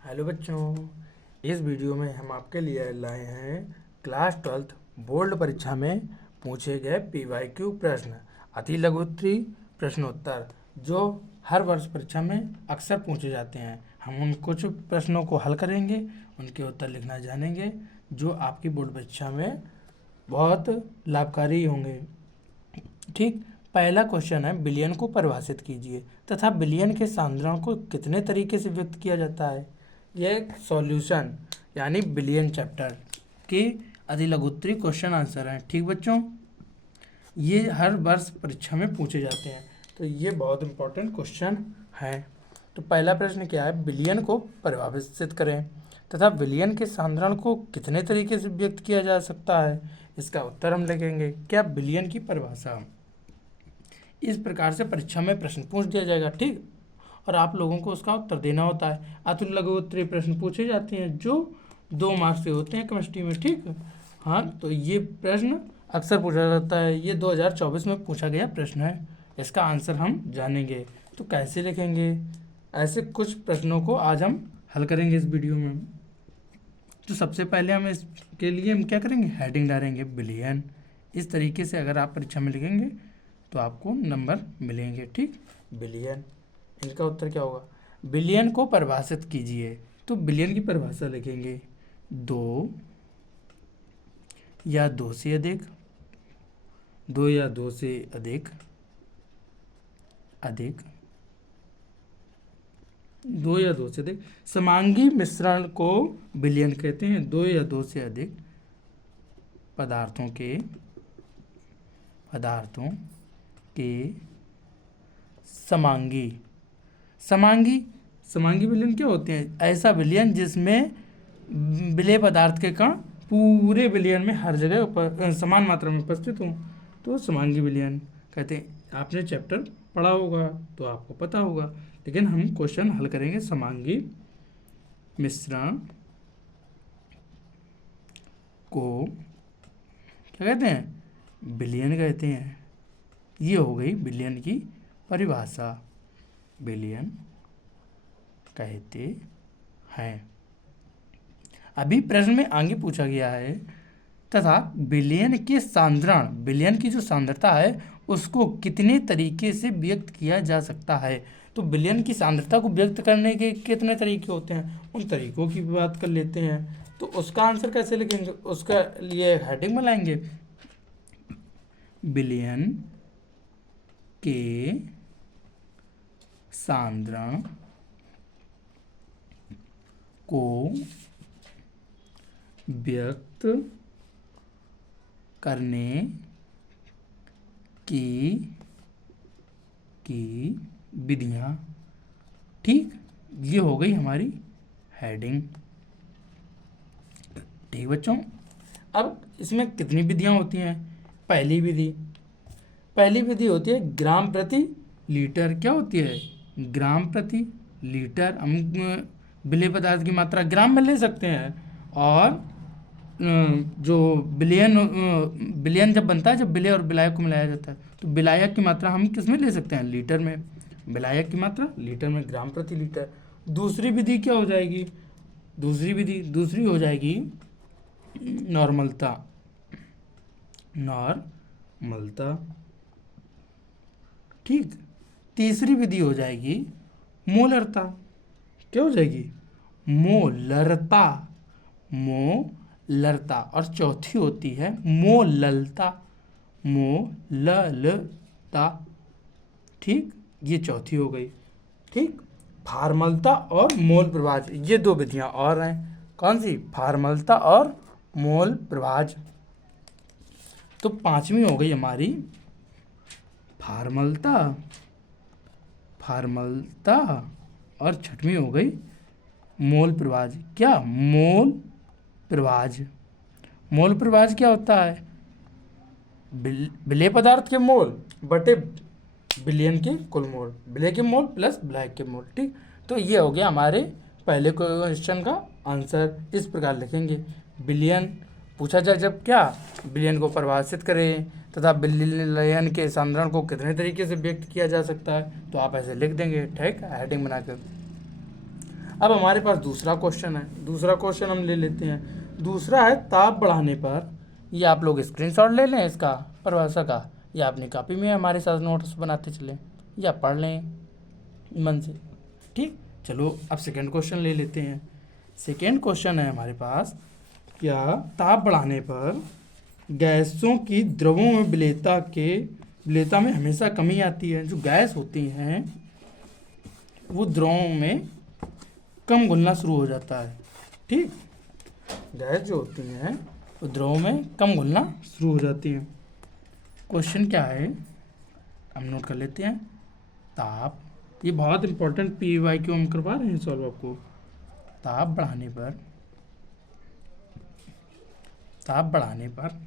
Hello बच्चों, इस video में हम आपके लिए लाए हैं क्लास 12th बोर्ड परीक्षा में पूछे गए PYQ प्रश्न, अति लघु उत्तरीय प्रश्नोत्तर जो हर वर्ष परीक्षा में अक्सर पूछे जाते हैं। हम उन कुछ प्रश्नों को हल करेंगे, उनके उत्तर लिखना जानेंगे जो आपकी बोर्ड परीक्षा में बहुत लाभकारी होंगे। ठीक, पहला क्वेश्चन है बिलियन को परिभाषित कीजिए तथा बिलियन के साधारण को कितने तरीके से व्यक्त किया जाता है। यह सॉल्यूशन यानी बिलियन चैप्टर के अति लघु उत्तरीय क्वेश्चन आंसर हैं। ठीक बच्चों, ये हर वर्ष परीक्षा में पूछे जाते हैं, तो ये बहुत इंपॉर्टेंट क्वेश्चन है। तो पहला प्रश्न क्या है, बिलियन को परिभाषित करें तथा बिलियन के साधारण को कितने तरीके से व्यक्त किया जा सकता है। इसका उत्तर हम लिखेंगे। क्या बिलियन की परिभाषा इस प्रकार से परीक्षा में प्रश्न पूछ दिया जाएगा, ठीक, और आप लोगों को उसका उत्तर देना होता है। अति लघु उत्तरीय प्रश्न पूछे जाते हैं जो 2 मार्क्स से होते हैं केमिस्ट्री में, ठीक। हाँ, तो ये प्रश्न अक्सर पूछा जाता है। ये 2024 में पूछा गया प्रश्न है। इसका आंसर हम जानेंगे। तो कैसे लिखेंगे, ऐसे कुछ प्रश्नों को आज हम हल करेंगे इस वीडियो में। तो सबसे पहले हम इसके लिए हम क्या करेंगे, हेडिंग डालेंगे बिलियन। इस तरीके से अगर आप परीक्षा में लिखेंगे तो आपको नंबर मिलेंगे, ठीक। बिलियन, इनका उत्तर क्या होगा, बिलियन को परिभाषित कीजिए। तो बिलियन की परिभाषा लिखेंगे 2 या 2 से अधिक, 2 या 2 से अधिक, 2 या 2 से अधिक समांगी मिश्रण को बिलियन कहते हैं। 2 या 2 से अधिक पदार्थों के समांगी विलयन क्या होते हैं, ऐसा विलयन जिसमें विलेय पदार्थ के कण पूरे विलयन में हर जगह समान मात्रा में उपस्थित हों, तो समांगी विलयन कहते हैं। आपने चैप्टर पढ़ा होगा तो आपको पता होगा, लेकिन हम क्वेश्चन हल करेंगे। समांगी मिश्रण को क्या कहते हैं, विलयन कहते हैं। ये हो गई विलयन की परिभाषा, विलयन कहते हैं। अभी प्रश्न में आगे पूछा गया है तथा विलयन के सांद्रण, विलयन की जो सांद्रता है उसको कितने तरीके से व्यक्त किया जा सकता है। तो विलयन की सांद्रता को व्यक्त करने के कितने तरीके होते हैं, उन तरीकों की बात कर लेते हैं। तो उसका आंसर कैसे लिखेंगे, उसका लिए हेडिंग बनाएंगे विलयन के सांद्रण को व्यक्त करने की विधियाँ, ठीक। ये हो गई हमारी हेडिंग, ठीक बच्चों। अब इसमें कितनी विधियाँ होती हैं। पहली विधि होती है ग्राम प्रति लीटर। क्या होती है, ग्राम प्रति लीटर। हम विलेय पदार्थ की मात्रा ग्राम में ले सकते हैं, और जो विलयन जब बनता है, जब विलेय और विलायक को मिलाया जाता है, तो विलायक की मात्रा हम किस में ले सकते हैं, लीटर में। विलायक की मात्रा लीटर में, ग्राम प्रति लीटर। दूसरी विधि क्या हो जाएगी, दूसरी हो जाएगी नॉर्मलता, ठीक। तीसरी विधि हो जाएगी मोलरता। क्या हो जाएगी, मोलरता। और चौथी होती है मोललता, ठीक। ये चौथी हो गई, ठीक। फार्मलता और मोल प्रभाज, ये 2 विधियां और हैं। कौन सी, फार्मलता और मोल प्रभाज। तो 5वीं हो गई हमारी फार्मलता और 6वीं हो गई मोल प्रभाज। क्या, मोल प्रभाज क्या होता है, विलेय पदार्थ के मोल बटे विलयन के कुल मोल, विलेय के मोल प्लस विलायक के मोल, ठीक। तो ये हो गया हमारे पहले क्वेश्चन का आंसर। इस प्रकार लिखेंगे, विलयन पूछा जाए जब क्या, विलयन को परिभाषित करें तथा विलयन के सांद्रण को कितने तरीके से व्यक्त किया जा सकता है, तो आप ऐसे लिख देंगे, ठीक, हेडिंग बनाकर। अब हमारे पास दूसरा क्वेश्चन है, दूसरा क्वेश्चन हम ले लेते हैं। दूसरा है ताप बढ़ाने पर, ये आप लोग स्क्रीनशॉट ले लें इसका परिभाषा का, या अपनी कॉपी में हमारे साथ नोट्स बनाते चलें या पढ़ लें मन से। ठीक, चलो अब सेकंड क्वेश्चन ले लेते हैं। सेकंड क्वेश्चन है हमारे पास, क्या ताप बढ़ाने पर गैसों की द्रवों में विलेयता में हमेशा कमी आती है। जो गैस होती हैं वो द्रवों में कम घुलना शुरू हो जाता है। ठीक, गैस जो होती हैं वो द्रवों में कम घुलना शुरू हो जाती हैं। क्वेश्चन क्या है हम नोट कर लेते हैं। ताप, ये बहुत इंपॉर्टेंट PYQ हम करवा रहे हैं सॉल्व आपको। ताप बढ़ाने पर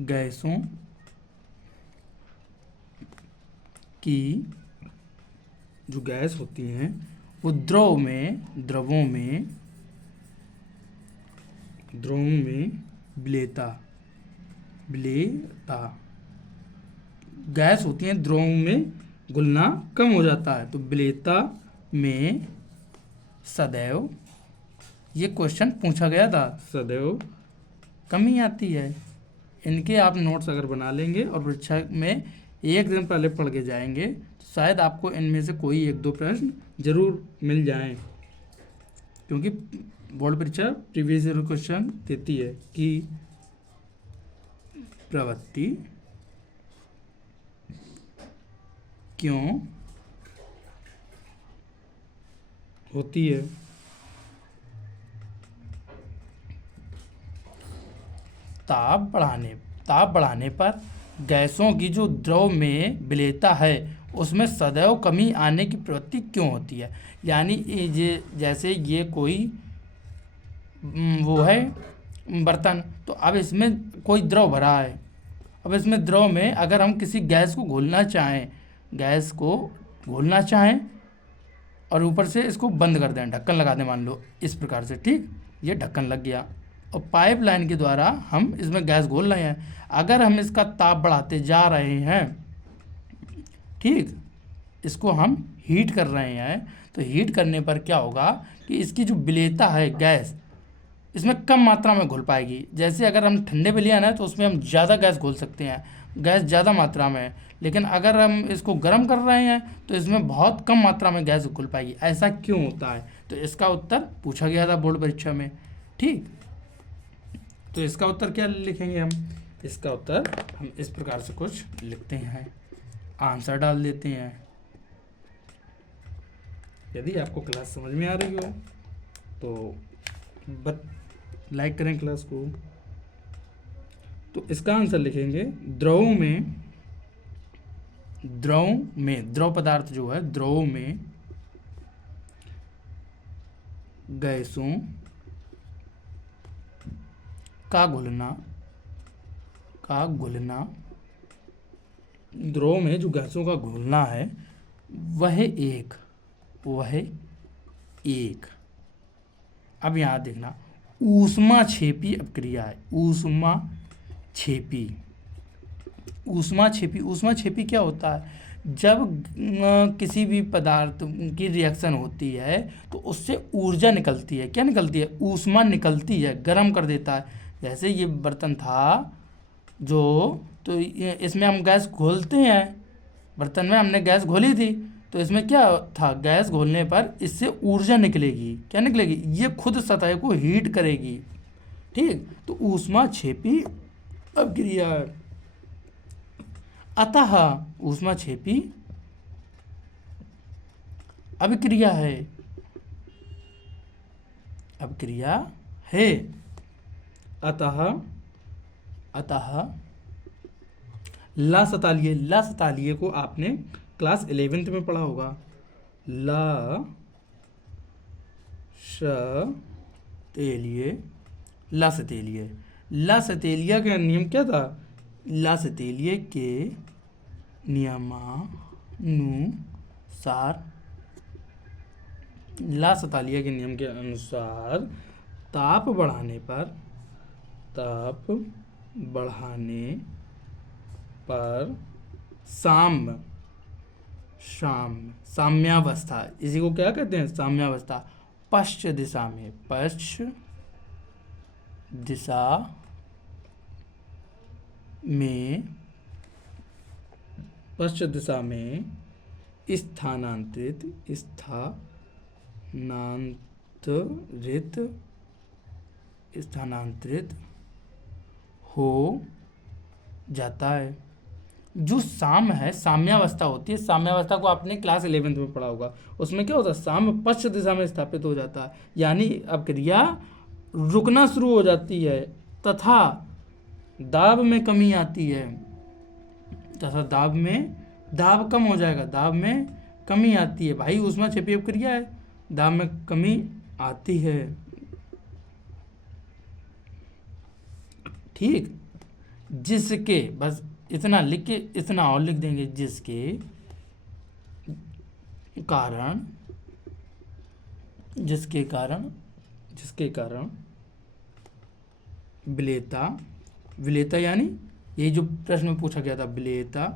गैसों की जो गैस होती हैं वो द्रवों में विलेयता गैस होती हैं द्रवों में घुलना कम हो जाता है, तो विलेयता में सदैव, ये क्वेश्चन पूछा गया था, सदैव कमी आती है। इनके आप नोट्स अगर बना लेंगे और परीक्षा में एक दिन पहले पढ़ के जाएंगे तो शायद आपको इनमें से कोई एक दो प्रश्न जरूर मिल जाएं, क्योंकि बोर्ड परीक्षा प्रीवियस ईयर क्वेश्चन देती है कि प्रवृत्ति क्यों होती है। ताप बढ़ाने पर गैसों की जो द्रव में विलेयता है उसमें सदैव कमी आने की प्रवृत्ति क्यों होती है। यानी ये जैसे ये कोई वो है बर्तन, तो अब इसमें कोई द्रव भरा है। अब इसमें द्रव में अगर हम किसी गैस को घोलना चाहें और ऊपर से इसको बंद कर दें, ढक्कन लगा दें मान लो इस प्रकार से। ठीक, ये ढक्कन लग गया और पाइपलाइन के द्वारा हम इसमें गैस घोल रहे हैं। अगर हम इसका ताप बढ़ाते जा रहे हैं, ठीक, इसको हम हीट कर रहे हैं, तो हीट करने पर क्या होगा कि इसकी जो विलेयता है गैस इसमें कम मात्रा में घुल पाएगी। जैसे अगर हम ठंडे में लिया ना तो उसमें हम ज़्यादा गैस घोल सकते हैं, गैस ज़्यादा मात्रा में, लेकिन अगर हम इसको गर्म कर रहे हैं तो इसमें बहुत कम मात्रा में गैस घुल पाएगी। ऐसा क्यों होता है, तो इसका उत्तर पूछा गया था बोर्ड परीक्षा में। ठीक, तो इसका उत्तर क्या लिखेंगे हम, इसका उत्तर हम इस प्रकार से कुछ लिखते हैं, आंसर डाल देते हैं। यदि आपको क्लास समझ में आ रही हो तो लाइक करें क्लास को। तो इसका आंसर लिखेंगे, द्रव पदार्थ जो है, द्रव में गैसों का घुलना, द्रव में जो गैसों का घुलना है वह एक अब यहाँ देखना, ऊष्माक्षेपी अपक्रिया है। ऊष्माक्षेपी क्या होता है, जब किसी भी पदार्थ की रिएक्शन होती है तो उससे ऊर्जा निकलती है। क्या निकलती है, ऊष्मा निकलती है, गर्म कर देता है। जैसे ये बर्तन था जो, तो इसमें हम गैस घोलते हैं, बर्तन में हमने गैस घोली थी, तो इसमें क्या था, गैस घोलने पर इससे ऊर्जा निकलेगी। क्या निकलेगी, ये खुद सतह को हीट करेगी। ठीक, तो ऊष्माक्षेपी अपक्रिया। अतः ऊष्माक्षेपी अपक्रिया है। अतः ला सतालिए को आपने क्लास 11th में पढ़ा होगा। ला सतेलिया का नियम क्या था, ला सतेलिया के नियमानुसार, ला सतालिया के नियम के अनुसार ताप बढ़ाने पर साम्य साम्यावस्था, इसी को क्या कहते हैं, साम्यावस्था। पश्चिम दिशा में, पश्चिम दिशा में, पश्चिम दिशा में स्थानांतरित स्थानांतरित हो जाता है। जो साम है, साम्यावस्था होती है, साम्यावस्था को आपने क्लास 11th में पढ़ा होगा। उसमें क्या होता है, साम पश्चिम दिशा में स्थापित हो जाता है, यानी अब क्रिया रुकना शुरू हो जाती है तथा दाब में कमी आती है, तथा दाब कम हो जाएगा, दाब में कमी आती है। भाई उसमें छिपी अब क्रिया है, दाब में कमी आती है। ठीक, जिसके, बस इतना लिख के इतना और लिख देंगे, जिसके कारण विलेयता यानी ये जो प्रश्न में पूछा गया था, विलेयता,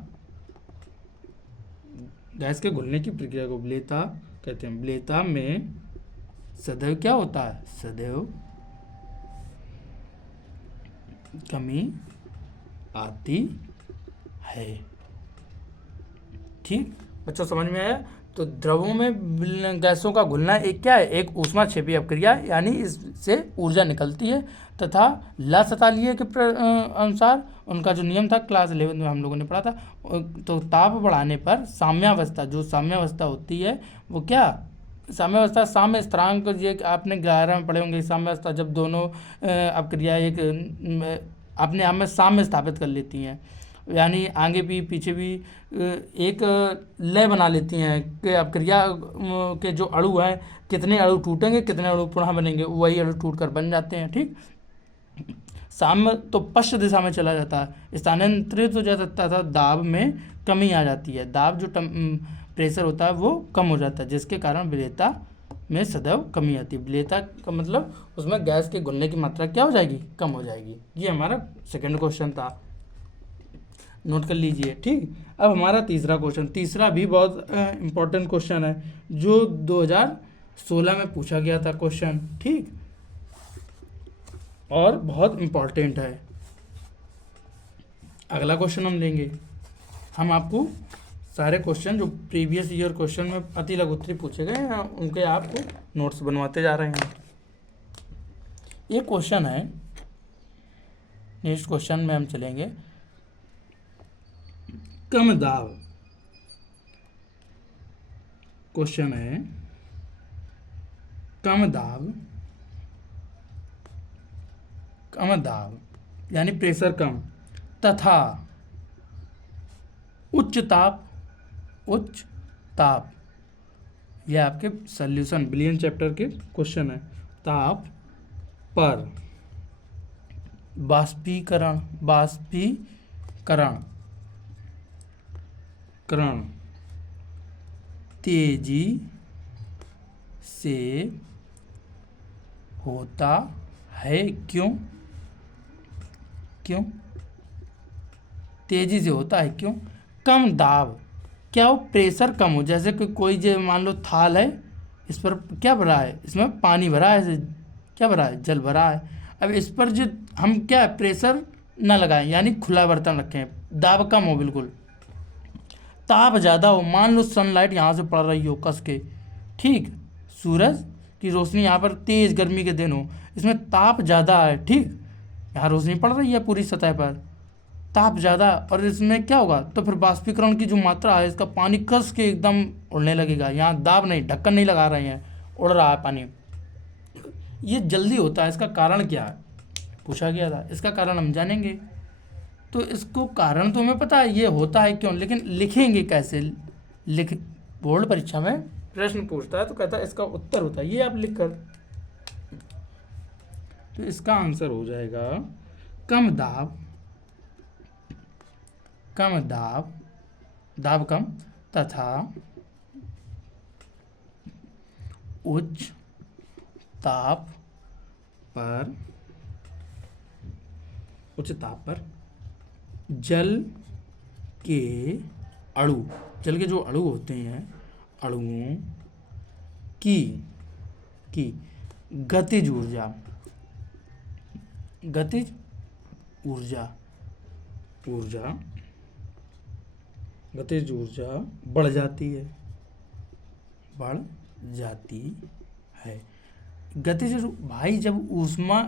गैस के घुलने की प्रक्रिया को विलेयता कहते हैं। विलेयता में सदैव क्या होता है, सदैव कमी आती है। ठीक बच्चों, समझ में आया। तो द्रवों में गैसों का घुलना एक क्या है, एक ऊष्माक्षेपी अपक्रिया, यानी इससे ऊर्जा निकलती है तथा ला सतालिए के अनुसार उनका जो नियम था क्लास 11 में हम लोगों ने पढ़ा था, तो ताप बढ़ाने पर साम्यावस्था, जो साम्यावस्था होती है वो क्या, साम्यावस्था, साम्य स्थिरांक, ये आपने 11 में पढ़े होंगे। साम्यावस्था जब दोनों अपक्रिया एक अपने आप में साम्य स्थापित कर लेती हैं, यानी आगे भी पीछे भी एक लय बना लेती हैं कि अब क्रिया के जो अणु हैं, कितने अणु टूटेंगे, कितने अणु पुनः बनेंगे, वही अणु टूट कर बन जाते हैं। ठीक, साम्य तो पश्चिम दिशा में चला जाता है, स्थानांतरित हो जाता था, दाब में कमी आ जाती है, दाब जो प्रेशर होता है वो कम हो जाता है, जिसके कारण विलेयता में सदैव कमी आती है। विलेयता का मतलब उसमें गैस के घुलने की मात्रा क्या हो जाएगी, कम हो जाएगी। ये हमारा सेकंड क्वेश्चन था, नोट कर लीजिए। ठीक, अब हमारा तीसरा क्वेश्चन, तीसरा भी बहुत इंपॉर्टेंट क्वेश्चन है, जो 2016 में पूछा गया था क्वेश्चन। ठीक, और बहुत इंपॉर्टेंट है। अगला क्वेश्चन हम लेंगे, हम आपको सारे क्वेश्चन जो प्रीवियस ईयर क्वेश्चन में अति लघुत्तरी पूछे गए हैं उनके आपको नोट्स बनवाते जा रहे हैं। ये क्वेश्चन है, नेक्स्ट क्वेश्चन में हम चलेंगे। कम दाब, क्वेश्चन है कम दाब यानी प्रेशर कम तथा उच्च ताप, यह आपके सॉल्यूशन बिलियन चैप्टर के क्वेश्चन है। ताप पर बाष्पीकरण तेजी से होता है, क्यों तेजी से होता है, क्यों? कम दाब, क्या वो प्रेशर कम हो, जैसे कि कोई जो मान लो थाल है, इस पर क्या भरा है, इसमें पानी भरा है, क्या भरा है, जल भरा है। अब इस पर जो हम क्या प्रेशर ना लगाएं, यानी खुला बर्तन रखें, दाब कम हो, बिल्कुल ताप ज़्यादा हो, मान लो सनलाइट यहाँ से पड़ रही हो कस के, ठीक, सूरज की रोशनी यहाँ पर तेज़ गर्मी के दिन हो, इसमें ताप ज़्यादा है, ठीक, यहाँ रोशनी पड़ रही है पूरी सतह पर, ताप ज़्यादा, और इसमें क्या होगा, तो फिर बाष्पीकरण की जो मात्रा है, इसका पानी कस के एकदम उड़ने लगेगा। यहाँ दाब नहीं, ढक्कन नहीं लगा रहे हैं, उड़ रहा है पानी, ये जल्दी होता है। इसका कारण क्या है, पूछा गया था, इसका कारण हम जानेंगे। तो इसको कारण तो हमें पता है ये होता है क्यों, लेकिन लिखेंगे कैसे, बोर्ड परीक्षा में प्रश्न पूछता है तो कहता है इसका उत्तर होता है ये, आप लिख कर, तो इसका आंसर हो जाएगा कम दाब कम तथा उच्च ताप पर जल के अणु, जल के जो अणु होते हैं, अणुओं की गतिज ऊर्जा, गतिज ऊर्जा गतिज ऊर्जा बढ़ जाती है, गतिज भाई जब ऊष्मा,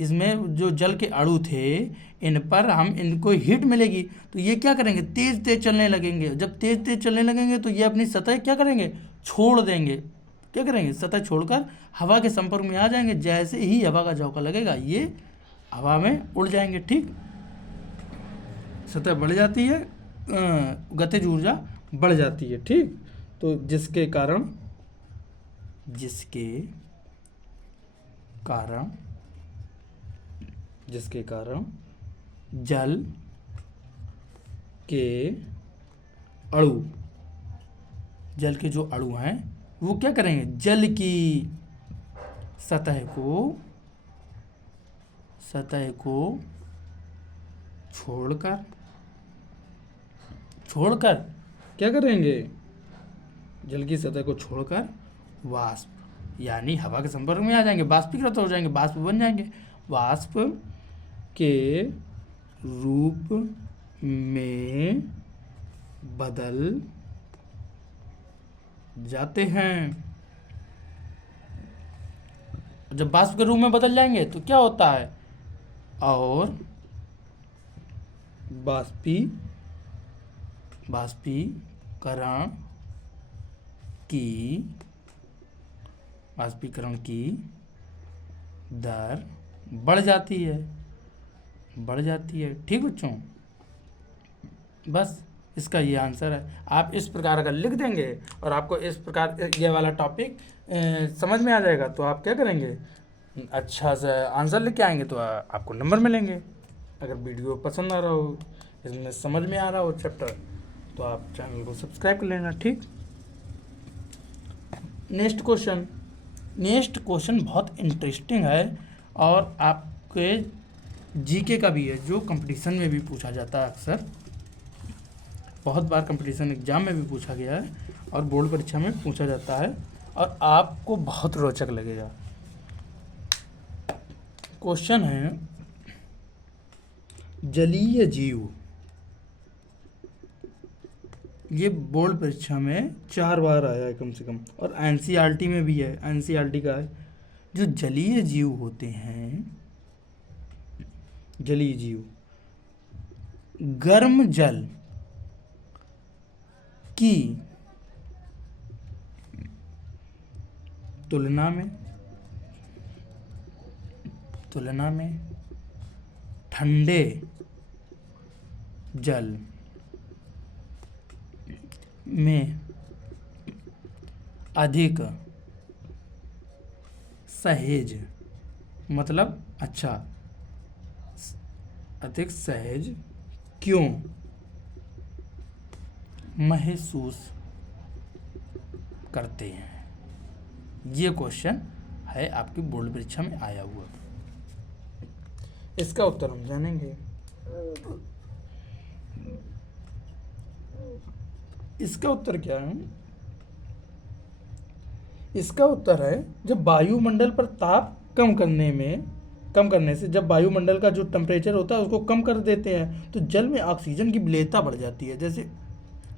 इसमें जो जल के अणु थे इन पर हम इनको हीट मिलेगी तो ये क्या करेंगे, तेज तेज चलने लगेंगे। जब तेज तेज चलने लगेंगे तो ये अपनी सतह क्या करेंगे, छोड़ देंगे। क्या करेंगे, सतह छोड़कर हवा के संपर्क में आ जाएंगे। जैसे ही हवा का झोंका लगेगा ये हवा में उड़ जाएंगे। ठीक, सतह बढ़ जाती है, गतिज ऊर्जा बढ़ जाती है। ठीक, तो जिसके कारण जल के अणु, जल के जो अणु हैं वो क्या करेंगे, जल की सतह को छोड़कर क्या करेंगे, जल की सतह को छोड़कर वाष्प यानी हवा के संपर्क में आ जाएंगे, वाष्पीकृत हो जाएंगे, वाष्प बन जाएंगे, वाष्प के रूप में बदल जाते हैं। जब वाष्प के रूप में बदल जाएंगे तो क्या होता है, और वाष्पीकरण की दर बढ़ जाती है। ठीक बच्चों, बस इसका ये आंसर है। आप इस प्रकार अगर लिख देंगे और आपको इस प्रकार ये वाला टॉपिक समझ में आ जाएगा तो आप क्या करेंगे, अच्छा सा आंसर लिख के आएंगे तो आपको नंबर मिलेंगे। अगर वीडियो पसंद आ रहा हो, इसमें समझ में आ रहा हो चैप्टर, तो आप चैनल को सब्सक्राइब कर लेना। ठीक, नेक्स्ट क्वेश्चन बहुत इंटरेस्टिंग है और आपके जीके का भी है, जो कंपटीशन में भी पूछा जाता है अक्सर, बहुत बार कंपटीशन एग्जाम में भी पूछा गया है और बोर्ड परीक्षा में पूछा जाता है और आपको बहुत रोचक लगेगा। क्वेश्चन है, जलीय जीव, ये बोर्ड परीक्षा में 4 बार आया है कम से कम, और एनसीईआरटी में भी है, एनसीईआरटी का है। जो जलीय जीव होते हैं, जलीय जीव गर्म जल की तुलना में ठंडे जल में अधिक सहेज, मतलब अच्छा, अधिक सहज क्यों महसूस करते हैं। ये क्वेश्चन है आपकी बोर्ड परीक्षा में आया हुआ। इसका उत्तर हम जानेंगे। इसका उत्तर क्या है, इसका उत्तर है जब वायुमंडल पर ताप कम करने से, जब वायुमंडल का जो टेम्परेचर होता है उसको कम कर देते हैं तो जल में ऑक्सीजन की विलेयता बढ़ जाती है। जैसे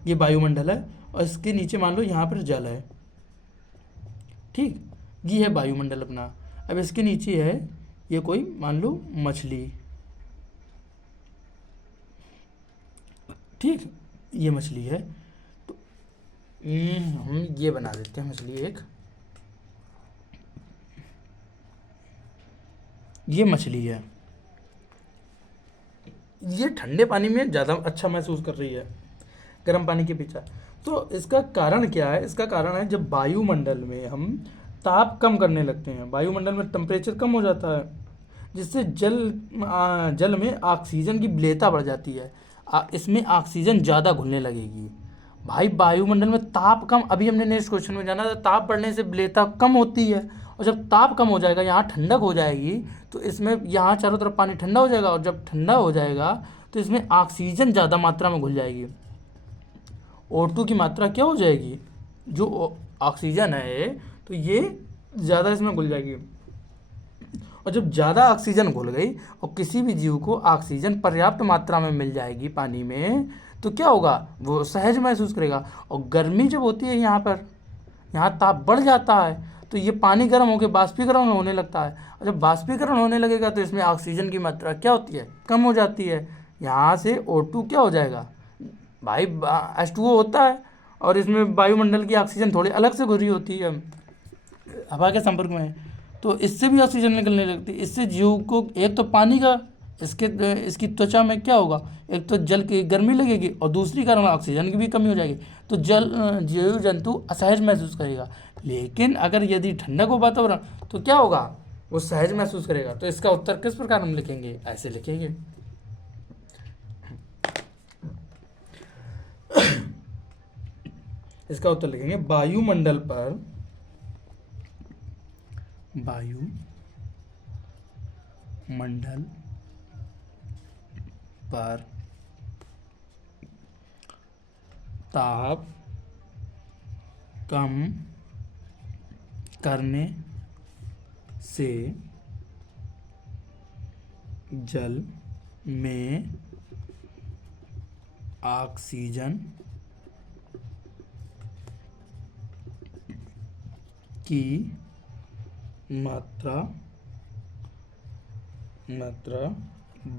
ये वायुमंडल है और इसके नीचे मान लो यहाँ पर जल है, ठीक, ये है वायुमंडल अपना। अब इसके नीचे है ये कोई मान लो मछली, ठीक, ये मछली है, तो हम ये बना देते हैं मछली एक, ये मछली है, ये ठंडे पानी में ज़्यादा अच्छा महसूस कर रही है गर्म पानी के पीछे। तो इसका कारण क्या है, इसका कारण है जब वायुमंडल में हम ताप कम करने लगते हैं, वायुमंडल में टेम्परेचर कम हो जाता है, जिससे जल में ऑक्सीजन की विलेयता बढ़ जाती है, इसमें ऑक्सीजन ज़्यादा घुलने लगेगी। भाई वायुमंडल में ताप कम, अभी हमने नेक्स्ट क्वेश्चन में जाना था, ताप बढ़ने से विलेयता कम होती है, और जब ताप कम हो जाएगा, यहाँ ठंडक हो जाएगी, तो इसमें यहाँ चारों तरफ पानी ठंडा हो जाएगा, और जब ठंडा हो जाएगा तो इसमें ऑक्सीजन ज़्यादा मात्रा में घुल जाएगी। O2 की मात्रा क्या हो जाएगी, जो ऑक्सीजन है तो ये ज़्यादा इसमें घुल जाएगी। और जब ज़्यादा ऑक्सीजन घुल गई और किसी भी जीव को ऑक्सीजन पर्याप्त मात्रा में मिल जाएगी पानी में, तो क्या होगा, वो सहज महसूस करेगा। और गर्मी जब होती है यहाँ ताप बढ़ जाता है तो ये पानी गर्म होकर बाष्पीकरण होने लगता है। और जब बाष्पीकरण होने लगेगा तो इसमें ऑक्सीजन की मात्रा क्या होती है, कम हो जाती है। यहाँ से O2 क्या हो जाएगा भाई, H2O होता है और इसमें वायुमंडल की ऑक्सीजन थोड़ी अलग से घुरी होती है, हवा के संपर्क में है, तो इससे भी ऑक्सीजन निकलने लगती है। इससे जीव को एक तो पानी का इसकी त्वचा में क्या होगा, एक तो जल की गर्मी लगेगी और दूसरी कारण ऑक्सीजन की भी कमी हो जाएगी, तो जीव जंतु असहज महसूस करेगा। लेकिन अगर यदि ठंडक हो वातावरण तो क्या होगा, वो सहज महसूस करेगा। तो इसका उत्तर किस प्रकार हम लिखेंगे, ऐसे लिखेंगे। इसका उत्तर लिखेंगे वायुमंडल पर ताप कम करने से जल में ऑक्सीजन की मात्रा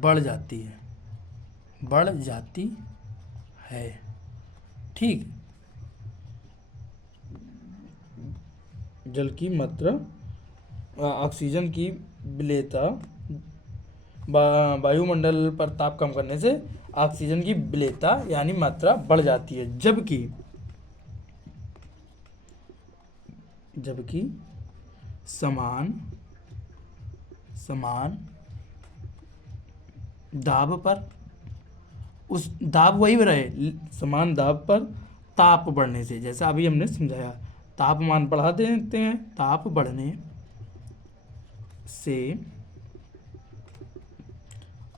बढ़ जाती है। ठीक, जल की मात्रा, ऑक्सीजन की विलेयता, वायुमंडल पर ताप कम करने से ऑक्सीजन की विलेयता यानी मात्रा बढ़ जाती है, जबकि समान दाब पर, उस दाब वही रहे, समान दाब पर ताप बढ़ने से, जैसा अभी हमने समझाया, तापमान बढ़ा देते हैं, ताप बढ़ने से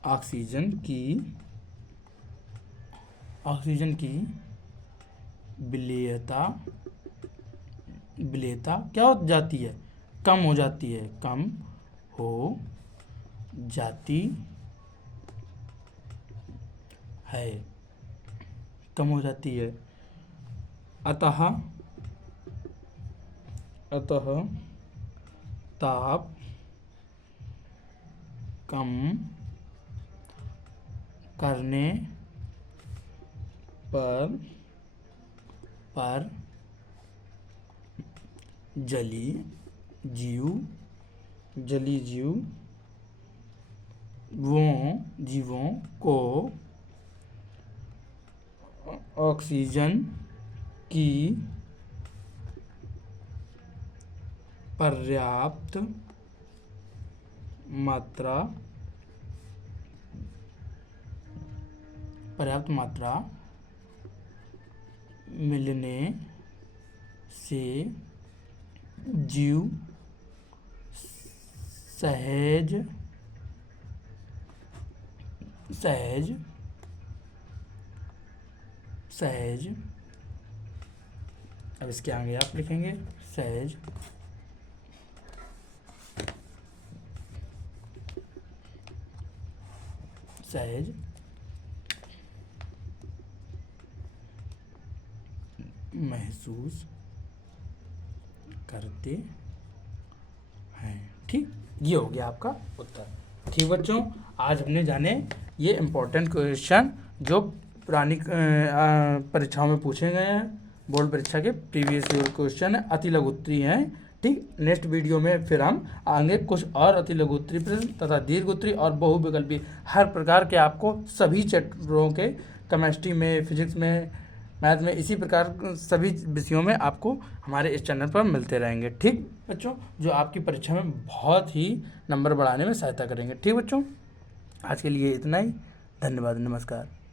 ऑक्सीजन की विलेयता क्या हो जाती है, कम हो जाती है। अतः ताप कम करने पर जलीय जीवों को ऑक्सीजन की पर्याप्त मात्रा मिलने से जीव सहज, अब इसके आगे आप लिखेंगे सहज महसूस करते हैं। ठीक, ये हो गया आपका उत्तर। ठीक बच्चों, आज हमने जाने ये इम्पोर्टेंट क्वेश्चन जो पुरानी परीक्षाओं में पूछे गए हैं, बोर्ड परीक्षा के प्रीवियस ईयर क्वेश्चन है, अति लघु उत्तरीय हैं। ठीक, नेक्स्ट वीडियो में फिर हम आगे कुछ और अति लघु उत्तरीय प्रश्न तथा दीर्घ उत्तरीय और बहुविकल्पी हर प्रकार के आपको सभी चैप्टरों के, केमिस्ट्री में, फिजिक्स में, मैथ में, इसी प्रकार सभी विषयों में आपको हमारे इस चैनल पर मिलते रहेंगे। ठीक बच्चों, जो आपकी परीक्षा में बहुत ही नंबर बढ़ाने में सहायता करेंगे। ठीक बच्चों, आज के लिए इतना ही। धन्यवाद, नमस्कार।